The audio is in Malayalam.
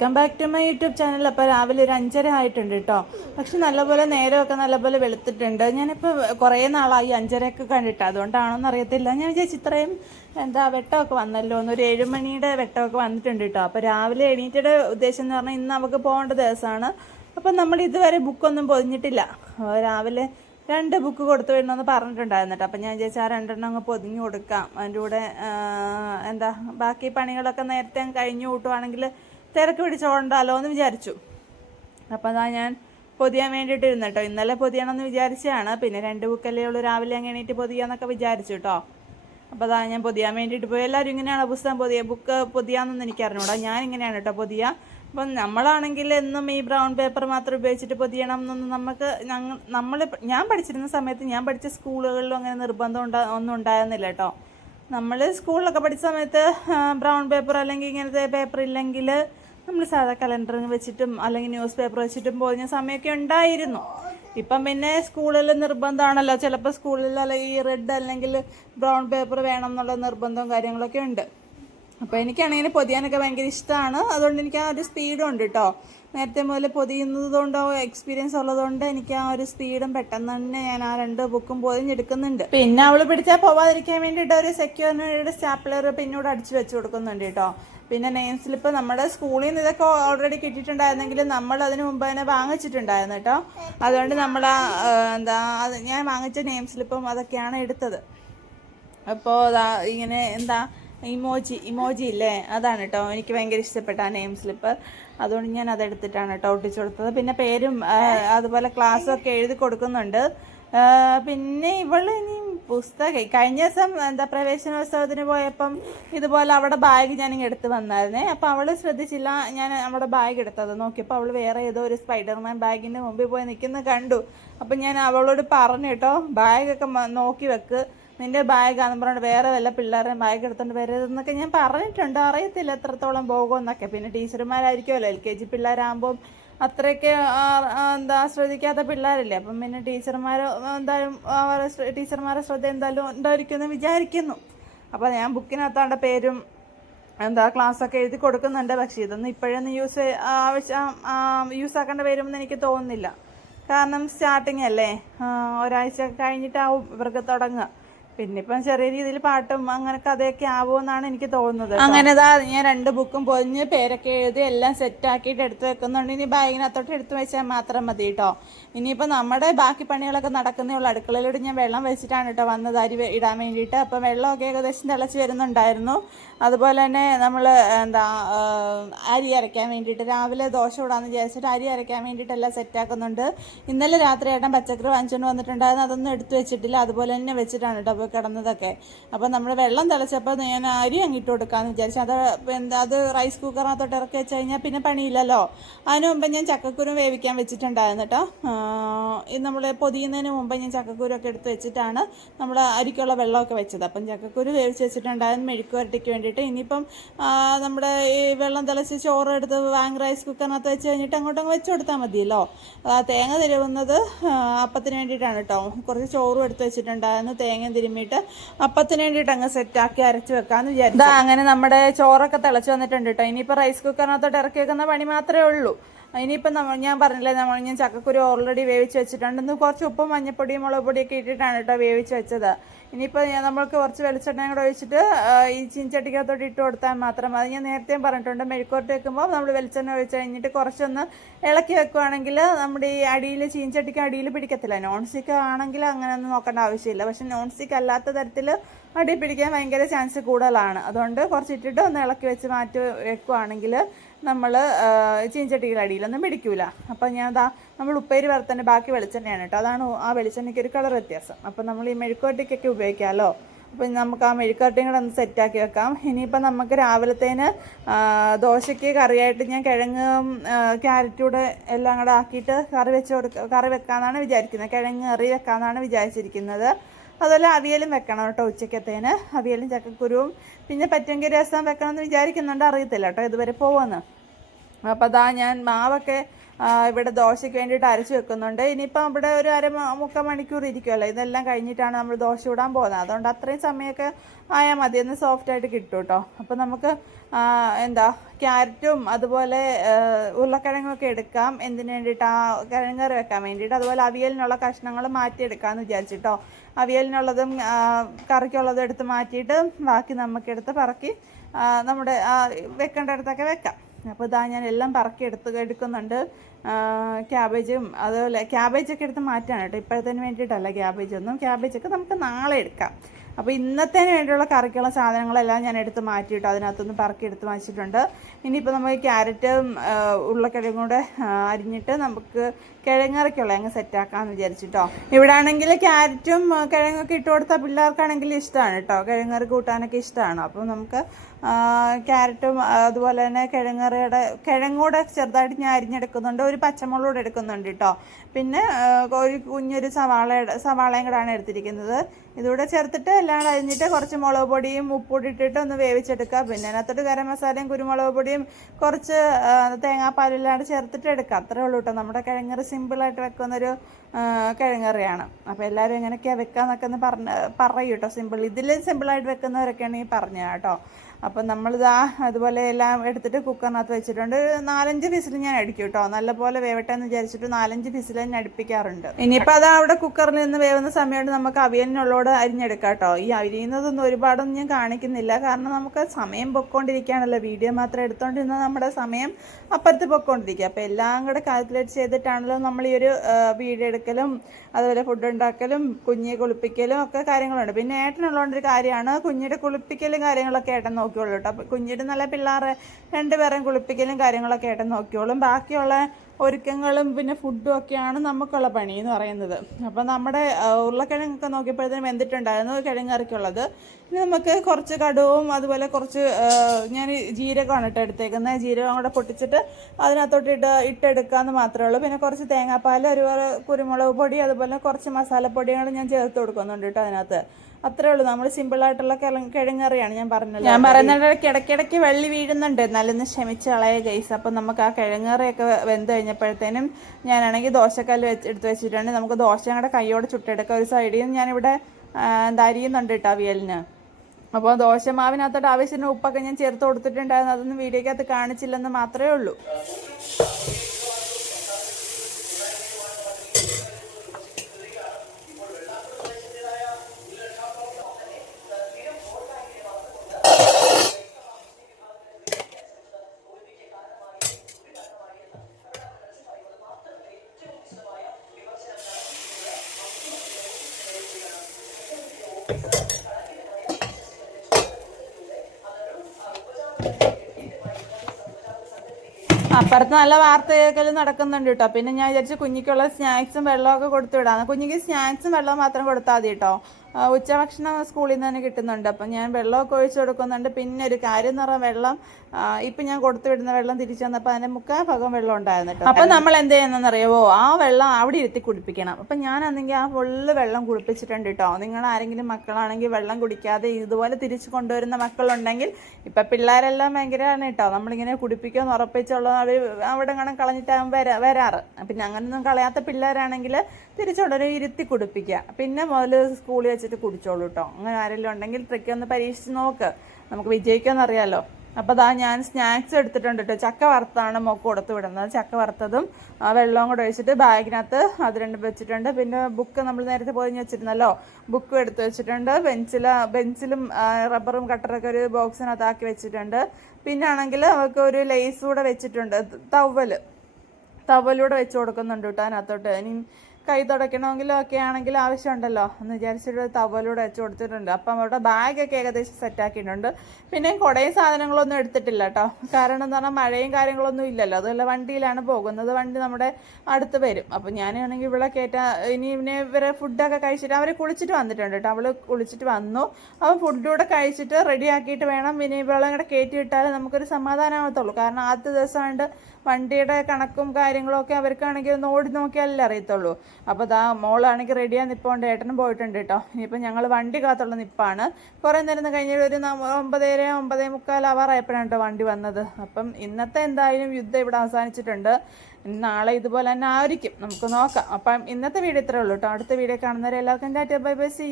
Welcome back to my YouTube channel. അപ്പോൾ രാവിലെ ഒരു 5:30 ആയിട്ടുണ്ട് കേട്ടോ. പക്ഷെ നല്ലപോലെ നേരമൊക്കെ നല്ലപോലെ വെളുത്തിട്ടുണ്ട്. ഞാനിപ്പോൾ കുറേ നാളായി 5:30 കണ്ടിട്ട്, അതുകൊണ്ടാണോന്ന് അറിയത്തില്ല. ഞാൻ വിചാരിച്ചു ഇത്രയും വെട്ടമൊക്കെ വന്നല്ലോ എന്നൊരു 7 മണിയുടെ വെട്ടമൊക്കെ വന്നിട്ടുണ്ട് കേട്ടോ. അപ്പോൾ രാവിലെ എണീറ്റയുടെ ഉദ്ദേശം എന്ന് പറഞ്ഞാൽ ഇന്ന് നമുക്ക് പോകേണ്ട ദിവസമാണ്. അപ്പം നമ്മൾ ഇതുവരെ ബുക്കൊന്നും പൊതിഞ്ഞിട്ടില്ല. രാവിലെ 2 ബുക്ക് കൊടുത്തു വിടണമെന്ന് പറഞ്ഞിട്ടുണ്ടായിരുന്നു കേട്ടോ. അപ്പം ഞാൻ വിചാരിച്ചാൽ ആ 2 അങ്ങ് പൊതിഞ്ഞ് കൊടുക്കാം. അതിൻ്റെ കൂടെ ബാക്കി പണികളൊക്കെ നേരത്തെ കഴിഞ്ഞു കൂട്ടുവാണെങ്കിൽ തിരക്ക് പിടിച്ചോണ്ടല്ലോ എന്ന് വിചാരിച്ചു. അപ്പോൾ അതാ ഞാൻ പൊതിയാൻ വേണ്ടിയിട്ടിരുന്നു കേട്ടോ. ഇന്നലെ പൊതിയണമെന്ന് വിചാരിച്ചതാണ്. പിന്നെ 2 ബുക്കല്ലേ ഉള്ളൂ, രാവിലെ അങ്ങ് എണീറ്റ് പൊതിയാന്നൊക്കെ വിചാരിച്ചു കേട്ടോ. അപ്പോൾ അതാ ഞാൻ പൊതിയാൻ വേണ്ടിയിട്ട് പോയി. എല്ലാവരും ഇങ്ങനെയാണ് പുസ്തകം ബുക്ക് പൊതിയാന്നൊന്നും എനിക്കറിഞ്ഞൂടാ. ഞാൻ ഇങ്ങനെയാണ് കേട്ടോ പൊതിയുക. അപ്പം നമ്മളാണെങ്കിൽ എന്നും ഈ ബ്രൗൺ പേപ്പർ മാത്രം ഉപയോഗിച്ചിട്ട് പൊതിയണം എന്നൊന്നും ഞാൻ പഠിച്ചിരുന്ന സമയത്ത്, ഞാൻ പഠിച്ച സ്കൂളുകളിലും അങ്ങനെ നിർബന്ധം ഒന്നും ഉണ്ടായിരുന്നില്ല കേട്ടോ. നമ്മൾ സ്കൂളിലൊക്കെ പഠിച്ച സമയത്ത് ബ്രൗൺ പേപ്പർ അല്ലെങ്കിൽ ഇങ്ങനത്തെ പേപ്പർ ഇല്ലെങ്കിൽ നമ്മൾ സാധാ കലണ്ടർ വെച്ചിട്ടും അല്ലെങ്കിൽ ന്യൂസ് പേപ്പർ വെച്ചിട്ടും പൊതിഞ്ഞ സമയമൊക്കെ ഉണ്ടായിരുന്നു. ഇപ്പം പിന്നെ സ്കൂളിൽ നിർബന്ധമാണല്ലോ. ചിലപ്പോൾ സ്കൂളിൽ അല്ലെങ്കിൽ റെഡ് അല്ലെങ്കിൽ ബ്രൗൺ പേപ്പർ വേണം എന്നുള്ള നിർബന്ധവും കാര്യങ്ങളൊക്കെ ഉണ്ട്. അപ്പോൾ എനിക്കാണെങ്കിൽ പൊതിയാനൊക്കെ ഭയങ്കര ഇഷ്ടമാണ്. അതുകൊണ്ട് എനിക്ക് ആ ഒരു സ്പീഡും ഉണ്ട് കേട്ടോ. നേരത്തെ മുതൽ പൊതിയുന്നത് കൊണ്ടോ എക്സ്പീരിയൻസ് ഉള്ളതുകൊണ്ട് എനിക്ക് ആ ഒരു സ്പീഡും പെട്ടെന്ന് തന്നെ ഞാൻ ആ 2 ബുക്കും പൊതിഞ്ഞെടുക്കുന്നുണ്ട്. പിന്നെ അവൾ പിടിച്ചാൽ പോവാതിരിക്കാൻ വേണ്ടിയിട്ട് ഒരു സെക്യൂരിറ്റിയുടെ സ്റ്റാപ്ലർ പിന്നോട് അടിച്ചു വെച്ച് കൊടുക്കുന്നുണ്ട് കേട്ടോ. പിന്നെ നെയിം സ്ലിപ്പ് നമ്മുടെ സ്കൂളിൽ നിന്ന് ഇതൊക്കെ ഓൾറെഡി കിട്ടിയിട്ടുണ്ടായിരുന്നെങ്കിൽ നമ്മൾ അതിന് മുമ്പ് തന്നെ വാങ്ങിച്ചിട്ടുണ്ടായിരുന്നു കേട്ടോ. അതുകൊണ്ട് നമ്മൾ ഞാൻ വാങ്ങിച്ച നെയിം സ്ലിപ്പും അതൊക്കെയാണ് എടുത്തത്. അപ്പോൾ ഇങ്ങനെ ഇമോജി ഇല്ലേ, അതാണ് കേട്ടോ എനിക്ക് ഭയങ്കര ഇഷ്ടപ്പെട്ട ആ നെയിം സ്ലിപ്പ്. അതുകൊണ്ട് ഞാൻ അതെടുത്തിട്ടാണ് കേട്ടോ ഒട്ടിച്ചു കൊടുത്തത്. പിന്നെ പേരും അതുപോലെ ക്ലാസ്സും ഒക്കെ എഴുതി കൊടുക്കുന്നുണ്ട്. പിന്നെ ഇവള് ഇനി പുസ്തകം കഴിഞ്ഞ ദിവസം പ്രവേശനോത്സവത്തിന് പോയപ്പം ഇതുപോലെ അവിടെ ബാഗ് ഞാനിങ്ങനെ എടുത്ത് വന്നായിരുന്നേ. അപ്പോൾ അവള് ശ്രദ്ധിച്ചില്ല ഞാൻ അവിടെ ബാഗ് എടുത്തത്. നോക്കിയപ്പോൾ അവൾ വേറെ ഏതോ ഒരു സ്പൈഡർമാൻ ബാഗിൻ്റെ മുമ്പിൽ പോയി നിൽക്കുന്നത് കണ്ടു. അപ്പം ഞാൻ അവളോട് പറഞ്ഞു കേട്ടോ, ബാഗൊക്കെ നോക്കി വെക്ക്, നിൻ്റെ ബാഗാണെന്ന് പറഞ്ഞിട്ട് വേറെ വല്ല പിള്ളേരുടെ ബാഗ് എടുത്തുകൊണ്ട് വരരുതെന്നൊക്കെ ഞാൻ പറഞ്ഞിട്ടുണ്ട്. അറിയത്തില്ല എത്രത്തോളം പോകുമെന്നൊക്കെ. പിന്നെ ടീച്ചർമാരായിരിക്കുമല്ലോ, LKG പിള്ളേരാകുമ്പം അത്രയ്ക്ക് ശ്രദ്ധിക്കാത്ത പിള്ളേരല്ലേ. അപ്പം പിന്നെ ടീച്ചർമാരെ ശ്രദ്ധ എന്തായാലും ഉണ്ടായിരിക്കുമെന്ന് വിചാരിക്കുന്നു. അപ്പോൾ ഞാൻ ബുക്കിനകത്താണ്ട് പേരും ക്ലാസ്സൊക്കെ എഴുതി കൊടുക്കുന്നുണ്ട്. പക്ഷേ ഇതൊന്നും ഇപ്പോഴൊന്നും യൂസ് ആക്കേണ്ട വരുമെന്ന് എനിക്ക് തോന്നുന്നില്ല. കാരണം സ്റ്റാർട്ടിങ് അല്ലേ, ഒരാഴ്ച കഴിഞ്ഞിട്ടാവും ഇവർക്ക് തുടങ്ങുക. പിന്നെ ഇപ്പം ചെറിയ രീതിയിൽ പാട്ടും അങ്ങനെ കഥയൊക്കെ ആവുമെന്നാണ് എനിക്ക് തോന്നുന്നത്. അങ്ങനെ ഞാൻ 2 ബുക്കും പൊതിഞ്ഞ് പേരൊക്കെ എഴുതി എല്ലാം സെറ്റാക്കിയിട്ട് എടുത്ത് വെക്കുന്നുണ്ട്. ഇനി ബാഗിനകത്തോട്ട് എടുത്ത് വെച്ചാൽ മാത്രം മതി കേട്ടോ. ഇനിയിപ്പോൾ നമ്മുടെ ബാക്കി പണികളൊക്കെ നടക്കുന്നേ ഉള്ളൂ. അടുക്കളയിലൂടെ ഞാൻ വെള്ളം വെച്ചിട്ടാണ് കേട്ടോ വന്നത് അരി ഇടാൻ വേണ്ടിയിട്ട്. അപ്പം വെള്ളമൊക്കെ ഏകദേശം തിളച്ച് വരുന്നുണ്ടായിരുന്നു. അതുപോലെ തന്നെ നമ്മൾ അരി അരയ്ക്കാൻ വേണ്ടിയിട്ട് രാവിലെ ദോശ ഇടാന്ന് വിചാരിച്ചിട്ട് അരി അരയ്ക്കാൻ വേണ്ടിയിട്ട് എല്ലാം സെറ്റാക്കുന്നുണ്ട്. ഇന്നലെ രാത്രി ഏട്ടൻ പച്ചക്കറി വാങ്ങിച്ചുകൊണ്ട് വന്നിട്ടുണ്ടായിരുന്നു. അതൊന്നും എടുത്ത് വെച്ചിട്ടില്ല, അതുപോലെ തന്നെ വെച്ചിട്ടാണ് കേട്ടോ അപ്പോൾ കിടന്നതൊക്കെ. അപ്പോൾ നമ്മൾ വെള്ളം തിളച്ചപ്പോൾ ഞാൻ അരി അങ്ങിട്ട് കൊടുക്കാമെന്ന് വിചാരിച്ചു. അത് റൈസ് കുക്കറിനകത്തോട്ട് ഇറക്കി വെച്ച് കഴിഞ്ഞാൽ പിന്നെ പണിയില്ലല്ലോ. അതിന് മുമ്പ് ഞാൻ ചക്കക്കുരു വേവിക്കാൻ വെച്ചിട്ടുണ്ടായിരുന്നു കേട്ടോ. ഇത് നമ്മൾ പൊതിയുന്നതിന് മുമ്പ് ഞാൻ ചക്കക്കുരൊക്കെ എടുത്ത് വെച്ചിട്ടാണ് നമ്മൾ അരിക്കുള്ള വെള്ളമൊക്കെ വെച്ചത്. അപ്പം ചക്കക്കുരു വേവിച്ച് വെച്ചിട്ടുണ്ടായിരുന്നു മെഴുക്ക് വരട്ടിക്ക് വേണ്ടിയിട്ട്. ഇനിയിപ്പം നമ്മുടെ ഈ വെള്ളം തിളച്ച് ചോറ് എടുത്ത് റൈസ് കുക്കറിനകത്ത് വെച്ച് കഴിഞ്ഞിട്ട് അങ്ങോട്ടങ്ങ് വെച്ച് കൊടുത്താൽ മതിയല്ലോ. തേങ്ങ തിരുവുന്നത് അപ്പത്തിന് വേണ്ടിയിട്ടാണ് കേട്ടോ. കുറച്ച് ചോറും എടുത്ത് വെച്ചിട്ടുണ്ടായിരുന്നു. തേങ്ങ തിരുമ്മിയിട്ട് അപ്പത്തിന് വേണ്ടിയിട്ട് അങ്ങ് സെറ്റാക്കി അരച്ച് വെക്കാമെന്ന് വിചാരിച്ചു. അങ്ങനെ നമ്മുടെ ചോറൊക്കെ തിളച്ച് വന്നിട്ടുണ്ട് കേട്ടോ. ഇനിയിപ്പോൾ റൈസ് കുക്കറിനകത്തോട്ട് ഇറക്കി വെക്കുന്ന പണി മാത്രമേ ഉള്ളൂ. ഇനിയിപ്പം ഞാൻ പറഞ്ഞില്ലേ, ഞാൻ ചക്കക്കുരു ഓൾറെഡി വേവിച്ച് വെച്ചിട്ടുണ്ട്. കുറച്ച് ഉപ്പും മഞ്ഞപ്പൊടിയും മുളക് പൊടിയൊക്കെ ഇട്ടിട്ടാണ് കേട്ടോ വേവിച്ച് വെച്ചത്. ഇനിയിപ്പോൾ നമ്മൾക്ക് കുറച്ച് വെളിച്ചെണ്ണയും കൂടെ ഒഴിച്ചിട്ട് ഈ ചീൻചട്ടിക്കകത്തോട്ട് ഇട്ട് കൊടുത്താൽ മാത്രം മതി. ഞാൻ നേരത്തെയും പറഞ്ഞിട്ടുണ്ട്, മെഴുക്കുവരട്ടി വെക്കുമ്പോൾ നമ്മൾ വെളിച്ചെണ്ണ ഒഴിച്ച് കഴിഞ്ഞിട്ട് കുറച്ചൊന്ന് ഇളക്കി വെക്കുകയാണെങ്കിൽ നമ്മുടെ ഈ അടിയിൽ ചീൻചട്ടിക്ക് അടിയിൽ പിടിക്കത്തില്ല. നോൺ സ്റ്റിക്ക് ആണെങ്കിൽ അങ്ങനെ ഒന്നും നോക്കേണ്ട ആവശ്യമില്ല. പക്ഷെ നോൺ സ്റ്റിക്ക് അല്ലാത്ത തരത്തിൽ അടി പിടിക്കാൻ ഭയങ്കര ചാൻസ് കൂടുതലാണ്. അതുകൊണ്ട് കുറച്ചിട്ടിട്ട് ഒന്ന് ഇളക്കി വെച്ച് മാറ്റി വെക്കുകയാണെങ്കിൽ നമ്മൾ ചീൻചട്ടിയുടെ അടിയിലൊന്നും പിടിക്കൂല. അപ്പം നമ്മൾ ഉപ്പേരി വറുത്തന്നെ ബാക്കി വെളിച്ചെണ്ണയാണ് കേട്ടോ. അതാണ് ആ വെളിച്ചെണ്ണയ്ക്ക് ഒരു കളർ വ്യത്യാസം. അപ്പം നമ്മൾ ഈ മെഴുക്കുവരട്ടിക്കൊക്കെ ഉപയോഗിക്കാമല്ലോ. അപ്പം നമുക്ക് ആ മെഴുക്കുവരട്ടിയും കൂടെ ഒന്ന് സെറ്റാക്കി വെക്കാം. ഇനിയിപ്പം നമുക്ക് രാവിലത്തേന് ദോശയ്ക്ക് കറിയായിട്ട് ഞാൻ കിഴങ്ങും ക്യാരറ്റൂടെ എല്ലാം കൂടെ ആക്കിയിട്ട് കറി വെക്കാമെന്നാണ് വിചാരിക്കുന്നത്. കിഴങ്ങ് കറി വെക്കാമെന്നാണ് വിചാരിച്ചിരിക്കുന്നത്. അതുപോലെ അവിയലും വെക്കണം കേട്ടോ ഉച്ചക്കത്തേന്. അവിയലും ചക്കക്കുരുവും പിന്നെ പറ്റുമെങ്കിൽ രസം വെക്കണമെന്ന് വിചാരിക്കുന്നുണ്ട്. അറിയത്തില്ല കേട്ടോ ഇതുവരെ പോകുമെന്ന്. അപ്പോൾ ഞാൻ മാവൊക്കെ ഇവിടെ ദോശയ്ക്ക് വേണ്ടിയിട്ട് അരച്ച് വെക്കുന്നുണ്ട്. ഇനിയിപ്പം ഇവിടെ ഒരു മുക്കാൽ മണിക്കൂർ ഇരിക്കുമല്ലോ, ഇതെല്ലാം കഴിഞ്ഞിട്ടാണ് നമ്മൾ ദോശ ഇടാൻ പോകുന്നത്. അതുകൊണ്ട് അത്രയും സമയമൊക്കെ ആയാൽ മതി, ഒന്ന് സോഫ്റ്റായിട്ട് കിട്ടും കേട്ടോ. അപ്പോൾ നമുക്ക് ക്യാരറ്റും അതുപോലെ ഉരുളക്കിഴങ്ങൊക്കെ എടുക്കാം. എന്തിനു വേണ്ടിയിട്ട്? കിഴങ്ങറി വെക്കാൻ വേണ്ടിയിട്ട്. അതുപോലെ അവിയലിനുള്ള കഷ്ണങ്ങൾ മാറ്റിയെടുക്കാമെന്ന് വിചാരിച്ചിട്ടോ. അവിയലിനുള്ളതും കറിക്കുള്ളതും എടുത്ത് മാറ്റിയിട്ട് ബാക്കി നമുക്കെടുത്ത് പറക്കി നമ്മുടെ വെക്കേണ്ടടുത്തൊക്കെ വെക്കാം. അപ്പോൾ ഇതാ ഞാൻ എല്ലാം പറക്കി എടുക്കുന്നുണ്ട്. ക്യാബേജും അതുപോലെ ക്യാബേജൊക്കെ എടുത്ത് മാറ്റാണ് കേട്ടോ, ഇപ്പോഴത്തേന് വേണ്ടിയിട്ടല്ല ക്യാബേജൊക്കെ നമുക്ക് നാളെ എടുക്കാം. അപ്പോൾ ഇന്നത്തേന് വേണ്ടിയുള്ള കറിക്കുള്ള സാധനങ്ങളെല്ലാം ഞാൻ എടുത്ത് മാറ്റിയിട്ട് അതിനകത്തൊന്ന് പറക്കി എടുത്ത് മാറ്റിയിട്ടുണ്ട്. ഇനിയിപ്പോൾ നമുക്ക് ക്യാരറ്റും ഉരുളക്കിഴങ്ങും കൂടെ അരിഞ്ഞിട്ട് നമുക്ക് കിഴങ്ങറിക്കുള്ള അങ്ങ് സെറ്റാക്കാമെന്ന് വിചാരിച്ചിട്ടോ. ഇവിടെ ആണെങ്കിൽ ക്യാരറ്റും കിഴങ്ങൊക്കെ ഇട്ട് കൊടുത്താൽ പിള്ളേർക്കാണെങ്കിൽ ഇഷ്ടമാണ് കേട്ടോ, കിഴങ്ങറി കൂട്ടാനൊക്കെ ഇഷ്ടമാണ്. അപ്പോൾ നമുക്ക് ക്യാരറ്റും അതുപോലെ തന്നെ കിഴങ്ങൂടെ ചെറുതായിട്ട് ഞാൻ അരിഞ്ഞെടുക്കുന്നുണ്ട്. ഒരു പച്ചമുളകൂടെ എടുക്കുന്നുണ്ട് കേട്ടോ. പിന്നെ ഒരു കുഞ്ഞൊരു സവാളയും കൂടെയാണ് എടുത്തിരിക്കുന്നത്. ഇതുകൂടെ ചേർത്തിട്ട് എല്ലാം അരിഞ്ഞിട്ട് കുറച്ച് മുളക് പൊടിയും ഉപ്പും ഇട്ടിട്ട് ഒന്ന് വേവിച്ചെടുക്കുക. പിന്നെ അതിനകത്തോട്ട് ഗരം മസാലയും കുരുമുളക് പൊടിയും കുറച്ച് തേങ്ങാപ്പാലെല്ലാം ചേർത്തിട്ട് എടുക്കുക. അത്രേ ഉള്ളൂ കേട്ടോ. നമ്മുടെ കിഴങ്ങറി സിമ്പിളായിട്ട് വെക്കുന്നൊരു കിഴങ്ങറിയാണ്. അപ്പോൾ എല്ലാവരും എങ്ങനെയൊക്കെയാണ് വെക്കാന്നൊക്കെ ഒന്ന് പറയൂ കേട്ടോ. ഇതിൽ സിമ്പിളായിട്ട് വെക്കുന്നവരൊക്കെയാണെങ്കിൽ പറഞ്ഞു കേട്ടോ. അപ്പം നമ്മളിതാ അതുപോലെ എല്ലാം എടുത്തിട്ട് കുക്കറിനകത്ത് വെച്ചിട്ടുണ്ട്. 4-5 വിസിൽ ഞാൻ അടിക്കും കേട്ടോ. നല്ലപോലെ വേവട്ടെ എന്ന് വിചാരിച്ചിട്ട് 4-5 വിസിൽ ഞാൻ അടുപ്പിക്കാറുണ്ട്. ഇനിയിപ്പോൾ അത് അവിടെ കുക്കറിൽ നിന്ന് വേവുന്ന സമയത്ത് നമുക്ക് അവിയലിനുള്ളോട് അരിഞ്ഞെടുക്കാം കേട്ടോ. ഈ അരിയുന്നതൊന്നും ഒരുപാടൊന്നും ഞാൻ കാണിക്കുന്നില്ല, കാരണം നമുക്ക് സമയം പൊക്കോണ്ടിരിക്കുകയാണല്ലോ. വീഡിയോ മാത്രം എടുത്തോണ്ടിരുന്നാൽ നമ്മുടെ സമയം അപ്പുറത്ത് പൊക്കോണ്ടിരിക്കുക. അപ്പോൾ എല്ലാം കൂടെ കാൽക്കുലേറ്റ് ചെയ്തിട്ടാണല്ലോ നമ്മൾ ഈ ഒരു വീഡിയോ എടുക്കലും അതുപോലെ ഫുഡ് ഉണ്ടാക്കലും കുഞ്ഞിയെ കുളിപ്പിക്കലും ഒക്കെ കാര്യങ്ങളുണ്ട്. പിന്നെ ഏട്ടനുള്ളതുകൊണ്ടൊരു കാര്യമാണ്, കുഞ്ഞിയുടെ കുളിപ്പിക്കലും കാര്യങ്ങളൊക്കെ ഏട്ടൻ നോക്കിയോളൂ കേട്ടോ. അപ്പോൾ കുഞ്ഞിയുടെ നല്ല പിള്ളേരെ 2 പേരെയും കുളിപ്പിക്കലും കാര്യങ്ങളൊക്കെ ഏട്ടൻ നോക്കിയോളും. ബാക്കിയുള്ള ഒരുക്കങ്ങളും പിന്നെ ഫുഡും ഒക്കെയാണ് നമുക്കുള്ള പണി എന്ന് പറയുന്നത്. അപ്പോൾ നമ്മുടെ ഉരുളക്കിഴങ്ങൊക്കെ നോക്കിയപ്പോഴത്തേനും വെന്തിട്ടുണ്ടായിരുന്നു കിഴങ്ങറിക്കുള്ളത്. ഇനി നമുക്ക് കുറച്ച് കടുവും അതുപോലെ കുറച്ച് ഞാൻ ജീരകമാണ് കേട്ടോ എടുത്തേക്കുന്നത്. ജീരകം കൂടെ പൊട്ടിച്ചിട്ട് അതിനകത്തോട്ട് ഇട്ടെടുക്കാമെന്ന് മാത്രമേ ഉള്ളൂ. പിന്നെ കുറച്ച് തേങ്ങാപ്പാൽ, ഒരുപാട് കുരുമുളക് പൊടി, അതുപോലെ കുറച്ച് മസാലപ്പൊടികൾ ഞാൻ ചേർത്ത് കൊടുക്കുന്നുണ്ട് കേട്ടോ അതിനകത്ത്. അത്രേ ഉള്ളൂ. നമ്മൾ സിമ്പിളായിട്ടുള്ള കിഴങ്ങറിയാണ് ഞാൻ പറഞ്ഞത്. ഞാൻ പറയുന്നത് ഇടയ്ക്കിടയ്ക്ക് വെള്ളി വീഴുന്നുണ്ട്, എന്നാലൊന്ന് ക്ഷമിച്ച് കളയുക ഗൈസ്. അപ്പം നമുക്ക് ആ കിഴങ്ങറിയൊക്കെ വെന്ത് കഴിഞ്ഞപ്പോഴത്തേനും ഞാനാണെങ്കിൽ ദോശക്കല്ല് എടുത്ത് വെച്ചിട്ടുണ്ട്. നമുക്ക് ദോശ കൂടെ കൈയോടെ ചുട്ടെടുക്കാം. ഒരു സൈഡിൽ നിന്ന് ഞാനിവിടെ അരിയുന്നുണ്ട് കേട്ടോ അവിയലിന്. അപ്പോൾ ദോശമാവിനകത്തോട്ട് ആവശ്യത്തിന് ഉപ്പൊക്കെ ഞാൻ ചേർത്ത് കൊടുത്തിട്ടുണ്ടായിരുന്നു. അതൊന്നും വീഡിയോക്കകത്ത് കാണിച്ചില്ലെന്ന് മാത്രമേ ഉള്ളൂ. അപ്പുറത്ത് നല്ല വാർത്ത കേൾക്കലും നടക്കുന്നുണ്ട് കേട്ടോ. പിന്നെ ഞാൻ വിചാരിച്ചു കുഞ്ഞിക്കുള്ള സ്നാക്സും വെള്ളമൊക്കെ കൊടുത്തു വിടാം. കുഞ്ഞിക്ക് സ്നാക്സും വെള്ളവും മാത്രം കൊടുത്താൽ മതി കേട്ടോ. ഉച്ചഭക്ഷണം സ്കൂളിൽ നിന്ന് തന്നെ കിട്ടുന്നുണ്ട്. അപ്പം ഞാൻ വെള്ളമൊക്കെ ഒഴിച്ചു കൊടുക്കുന്നുണ്ട്. പിന്നെ ഒരു കാര്യം എന്ന് പറഞ്ഞാൽ വെള്ളം ഇപ്പം ഞാൻ കൊടുത്തു വിടുന്ന വെള്ളം തിരിച്ചു വന്നപ്പോൾ അതിൻ്റെ 3/4 ഭാഗം വെള്ളം ഉണ്ടായിരുന്നു കേട്ടോ. അപ്പം നമ്മൾ എന്ത് ചെയ്യുന്നതെന്നറിയാമോ, ആ വെള്ളം അവിടെ ഇരുത്തി കുടിപ്പിക്കണം. അപ്പം ഞാനാണെങ്കിൽ ആ ഫുള്ള് വെള്ളം കുടിപ്പിച്ചിട്ടുണ്ട് കേട്ടോ. നിങ്ങൾ ആരെങ്കിലും മക്കളാണെങ്കിൽ വെള്ളം കുടിക്കാതെ ഇതുപോലെ തിരിച്ചു കൊണ്ടുവരുന്ന മക്കളുണ്ടെങ്കിൽ, ഇപ്പം പിള്ളേരെല്ലാം ഭയങ്കരമാണ് കേട്ടോ. നമ്മളിങ്ങനെ കുടിപ്പിക്കുമെന്ന് ഉറപ്പിച്ചുള്ള അവിടെ കാണാൻ കളഞ്ഞിട്ടാകും വരാറ്. പിന്നെ അങ്ങനെയൊന്നും കളയാത്ത പിള്ളേരാണെങ്കിൽ തിരിച്ചുകൊണ്ടൊരു ഇരുത്തി കുടിപ്പിക്കുക. പിന്നെ മുതൽ സ്കൂളിൽ വെച്ചിട്ട് കുടിച്ചോളൂ കേട്ടോ. അങ്ങനെ ആരെങ്കിലും ഉണ്ടെങ്കിൽ ട്രിക്ക് ഒന്ന് പരീക്ഷിച്ച് നോക്ക്, നമുക്ക് വിജയിക്കുമെന്നറിയാമല്ലോ. അപ്പോൾ അതാ ഞാൻ സ്നാക്സ് എടുത്തിട്ടുണ്ട് കേട്ടോ. ചക്ക വറുത്താണ് മോക്ക് കൊടുത്ത് വിടുന്നത്. ചക്ക വറുത്തതും വെള്ളവും കൂടെ ഒഴിച്ചിട്ട് ബാഗിനകത്ത് അത് രണ്ടും വെച്ചിട്ടുണ്ട്. പിന്നെ ബുക്ക് നമ്മൾ നേരത്തെ പൊതിഞ്ഞ് വെച്ചിരുന്നല്ലോ, ബുക്കും എടുത്ത് വെച്ചിട്ടുണ്ട്. ബെഞ്ചിലും റബ്ബറും കട്ടറൊക്കെ ഒരു ബോക്സിനകത്താക്കി വെച്ചിട്ടുണ്ട്. പിന്നെ ആണെങ്കിൽ അവർക്ക് ഒരു ലേസ് കൂടെ വെച്ചിട്ടുണ്ട്, തവലൂടെ വെച്ച് കൊടുക്കുന്നുണ്ട് കേട്ടോ അതിനകത്തോട്ട്. ഇനി കൈ തുടയ്ക്കണമെങ്കിലും ഒക്കെ ആണെങ്കിൽ ആവശ്യമുണ്ടല്ലോ എന്ന് വിചാരിച്ചിട്ട് തവലൂടെ വെച്ച് കൊടുത്തിട്ടുണ്ട്. അപ്പം അവരുടെ ബാഗൊക്കെ ഏകദേശം സെറ്റാക്കിയിട്ടുണ്ട്. പിന്നെ കുടയും സാധനങ്ങളൊന്നും എടുത്തിട്ടില്ല കേട്ടോ. കാരണം എന്ന് പറഞ്ഞാൽ മഴയും കാര്യങ്ങളൊന്നും ഇല്ലല്ലോ. അതുപോലെ വണ്ടിയിലാണ് പോകുന്നത്. വണ്ടി നമ്മുടെ അടുത്ത് വരും. അപ്പം ഞാനാണെങ്കിൽ ഇവിടെ ഇവരെ ഫുഡൊക്കെ കഴിച്ചിട്ട് അവർ കുളിച്ചിട്ട് വന്നിട്ടുണ്ട് കേട്ടോ. അവൾ കുളിച്ചിട്ട് വന്നു. അവൻ ഫുഡൂടെ കഴിച്ചിട്ട് റെഡിയാക്കിയിട്ട് വേണം പിന്നെ ഇവളെ കൂടെ കയറ്റി വിട്ടാലേ നമുക്കൊരു സമാധാനമാകത്തുള്ളൂ. കാരണം ആദ്യത്തെ ദിവസമായിട്ട് വണ്ടിയുടെ കണക്കും കാര്യങ്ങളും ഒക്കെ അവർക്കാണെങ്കിൽ ഒന്ന് ഓടി നോക്കിയാലല്ലേ അറിയത്തുള്ളൂ. അപ്പോൾ മോളാണെങ്കിൽ റെഡിയാ നിൽപ്പുണ്ട്. ഏട്ടനും പോയിട്ടുണ്ട് കേട്ടോ. ഇനിയിപ്പോൾ ഞങ്ങൾ വണ്ടി കാത്തുള്ള നിപ്പാണ്. കുറേ നേരം കഴിഞ്ഞിട്ട് ഒരു 9:45 ആവാറായപ്പോഴാണ് കേട്ടോ വണ്ടി വന്നത്. അപ്പം ഇന്നത്തെ എന്തായാലും യുദ്ധം ഇവിടെ അവസാനിച്ചിട്ടുണ്ട്. ഇനി നാളെ ഇതുപോലെ തന്നെ ആയിരിക്കും, നമുക്ക് നോക്കാം. അപ്പം ഇന്നത്തെ വീഡിയോ ഇത്രേ ഉള്ളൂ കേട്ടോ. അടുത്ത വീഡിയോ കാണുന്നവരെ എല്ലാവർക്കും ടാറ്റ ബൈ ബൈ, സീ.